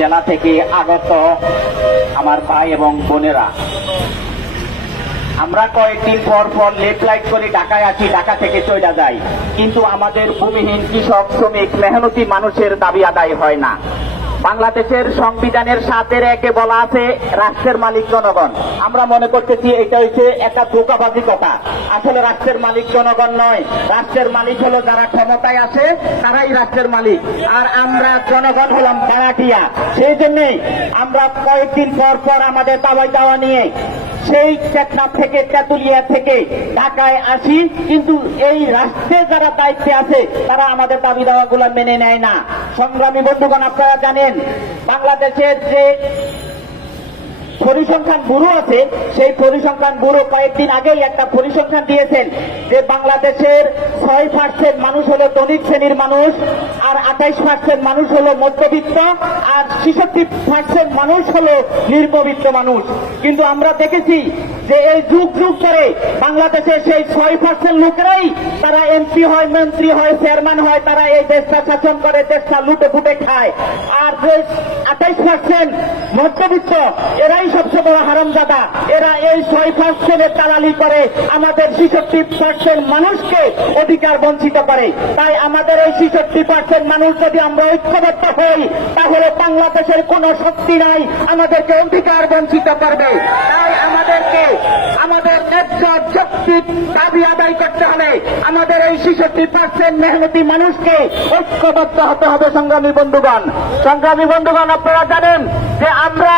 জেলা থেকে আগত আমার ভাই এবং বোনেরা, আমরা কয়েকদিন পর পর লেট লাইট করে ঢাকায় আসি, ঢাকা থেকে চলে যাই, কিন্তু আমাদের ভূমিহীন কৃষক, শ্রমিক, মেহনতি মানুষের দাবি আদায় হয় না। বাংলাদেশের সংবিধানের 7-1 বলা আছে রাষ্ট্রের মালিক জনগণ। আমরা মনে করতেছি এটা হচ্ছে একটা ধোঁকাবাজি কথা। আসলে রাষ্ট্রের মালিক জনগণ নয়, রাষ্ট্রের মালিক হলো যারা ক্ষমতায় আছে, তারাই রাষ্ট্রের মালিক, আর আমরা জনগণ হলাম ভাড়াটিয়া। সেই জন্যই আমরা কয়েকদিন পর পর আমাদের দাওয়াই দাওয়া নিয়ে সেই টেকনাফ থেকে, তেঁতুলিয়া থেকে ঢাকায় আসি, কিন্তু এই রাষ্ট্রে যারা দায়িত্বে আছে তারা আমাদের দাবি দাওয়াগুলো মেনে নেয় না। সংগ্রামী বন্ধুগণ, আপনারা জানেন বাংলাদেশের যে পরিসংখ্যান ব্যুরো আছে, সেই পরিসংখ্যান ব্যুরো কয়েকদিন আগেই একটা পরিসংখ্যান দিয়েছেন যে বাংলাদেশের 6% মানুষ হলো ধনিক শ্রেণীর মানুষ, আর 28% মানুষ হলো মধ্যবিত্ত, আর 66% মানুষ হলো নিম্নবিত্ত মানুষ। কিন্তু আমরা দেখেছি যে এই যুগ যুগ ধরে বাংলাদেশের সেই 6% লোকেরাই তারা এমপি হয়, মন্ত্রী হয়, চেয়ারম্যান হয়, তারা এই দেশটা শাসন করে, দেশটা লুটে ফুটে খায়। আর যে 28% মধ্যবিত্ত, এরাই সবচেয়ে বড় হারামজাদা। এরা এই 6% দালালি করে আমাদের 66% মানুষকে অধিকার বঞ্চিত করে। তাই আমাদের এই 66% মানুষ যদি আমরা ঐক্যবদ্ধ হই, তাহলে বাংলাদেশের কোনো শক্তি নাই আমাদেরকে অধিকার বঞ্চিত করবে। তাই আমাদেরকে আমাদের ন্যায্য যৌক্তিক দাবি আদায় করতে হবে। আমাদের এই 66% মেহনতি মানুষকে ঐক্যবদ্ধ হতে হবে। সংগ্রামী বন্ধুগণ, আপনারা জানেন যে আমরা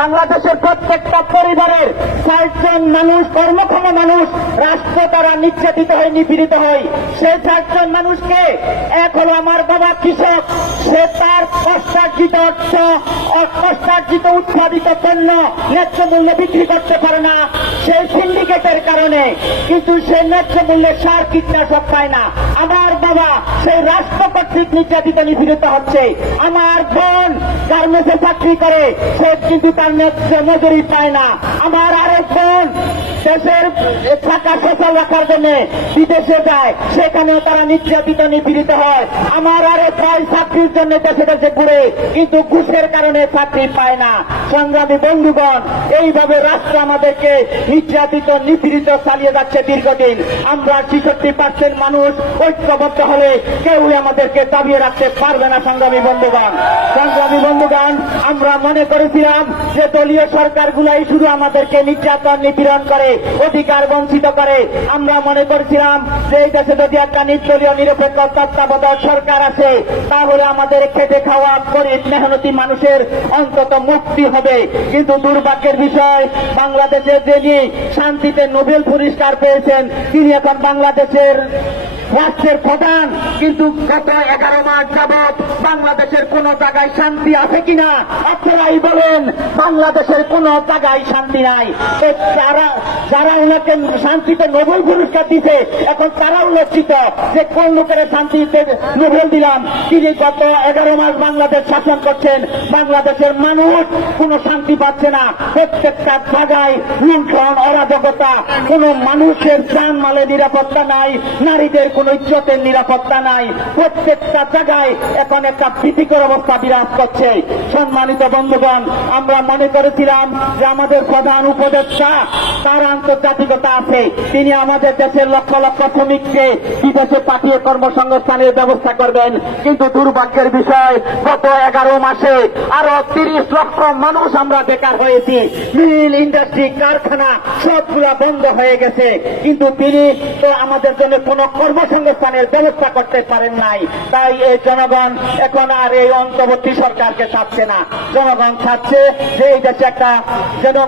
বাংলাদেশের প্রত্যেকটা পরিবারের 60 মানুষ, কর্মক্ষম মানুষ, রাষ্ট্র দ্বারা নির্যাতিত হয়, নিপীড়িত হয়। সেই 60 মানুষকে, এক হলো আমার বাবা কৃষক, সে তার কষ্টার্জিত অর্থ, কষ্টার্জিত উৎপাদিত পণ্য ন্যায্য মূল্যে বিক্রি করতে পারে না সেই সিন্ডিকেটের কারণে, কিন্তু সে ন্যায্য মূল্যে সার কীটনাশক পায় না। আমার বাবা সেই রাষ্ট্র কর্তৃক নির্যাতিত, নিপীড়িত হচ্ছে। আমার বোন গার্মেন্টসে চাকরি করে, সে কিন্তু তার ন্যায্য মজুরি পায় না। আমার আরেক বোন দেশের টাকা সচল রাখার জন্য বিদেশে যায়, সেখানেও তারা নির্যাতিত, নিপীড়িত হয়। আমার আরেক ভাই চাকরির জন্য দেশে দেশে ঘুরে, কিন্তু ঘুষের কারণে চাকরি পায় না। সংগ্রামী বন্ধুগণ, এইভাবে রাষ্ট্র আমাদেরকে নির্যাতিত, নিপীড়িত চালিয়ে যাচ্ছে দীর্ঘদিন। আমরা 66% মানুষ ঐক্যবদ্ধ হলে কেউই আমাদেরকে দাবিয়ে রাখতে পারবে না। সংগ্রামী বন্ধুগণ, আমরা মনে করেছিলাম যে দলীয় সরকারগুলাই শুধু আমাদেরকে নির্যাতন, নিপীড়ন করে, অধিকার বঞ্চিত করে। আমরা মনে করেছিলাম যে এই দেশে যদি একটা নির্দলীয় নিরপেক্ষ তত্ত্বাবধায়ক সরকার আছে, তাহলে আমাদের খেটে খাওয়া গরিব মেহনতি মানুষের অন্তত মুক্তি হবে। কিন্তু দুর্ভাগ্যের বিষয়, বাংলাদেশের যিনি শান্তিতে নোবেল পুরস্কার পেয়েছেন, তিনি এখন বাংলাদেশের রাষ্ট্রের প্রধান, কিন্তু গত 11 মাস যাবৎ বাংলাদেশের কোন জায়গায় শান্তি আছে কিনা আপনারাই বলেন। বাংলাদেশের কোন জায়গায় শান্তি নাই। যারা ওনাকে শান্তিতে নোবেল পুরস্কার দিতে, এখন তারাও লজ্জিত যে কোন লোকের শান্তিতে নোবেল দিলাম। তিনি গত 11 মাস বাংলাদেশ শাসন করছেন, বাংলাদেশের মানুষ কোন শান্তি পাচ্ছে না। প্রত্যেকটা জায়গায় লুণ্ঠন, অরাজকতা, কোন মানুষের জানমালের নিরাপত্তা নাই, নারীদের কোন ইজ্জতের নিরাপত্তা নাই। প্রত্যেকটা জায়গায় এখন একটা ভীতিকর অবস্থা বিরাজ করছে। সম্মানিত বন্ধুগণ, আমরা মনে করেছিলাম যে আমাদের প্রধান উপদেষ্টা, তার আন্তর্জাতিকতা আছে, তিনি আমাদের দেশের লক্ষ লক্ষ শ্রমিককে বিদেশে পাঠিয়ে কর্মসংস্থানের ব্যবস্থা করবেন। কিন্তু দুর্ভাগ্যের বিষয়, গত 11 মাসে আরো 30 লক্ষ মানুষ আমরা বেকার হয়েছি। মিল, ইন্ডাস্ট্রি, কারখানা সবগুলা বন্ধ হয়ে গেছে, কিন্তু তিনি তো আমাদের জন্য কোন কর্মসংস্থানের ব্যবস্থা করতে পারেন নাই। তাই এই জনগণ এখন আর এই অন্তর্বর্তী সরকারকে চাচ্ছে না। জনগণ চাচ্ছে যে এই দেশে একটা যেন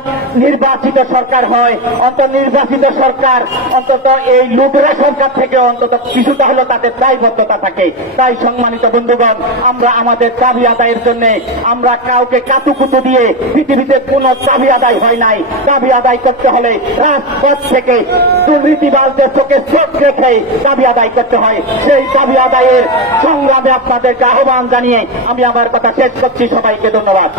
নির্বাচিত সরকার হয়, অন্তর্নির্বাচিত সরকার, অন্তত এই লুটেরা সরকার থেকে অন্তত কিছুটা হলো তাদের দায়বদ্ধতা থাকে। তাই সম্মানিত বন্ধুগণ, আমরা আমাদের দাবি আদায়ের জন্য আমরা কাউকে কাতুকুতু দিয়ে পৃথিবীতে কোন দাবি আদায় হয় নাই। দাবি আদায় করতে হলে রাজপথ থেকে দুর্নীতিবাজদের চোখে চোখ রেখে দাবি আদায় করতে হয়। সেই দাবি আদায়ের সংগ্রামে আপনাদেরকে আহ্বান জানিয়ে আমি আমার কথা শেষ করছি। সবাইকে ধন্যবাদ।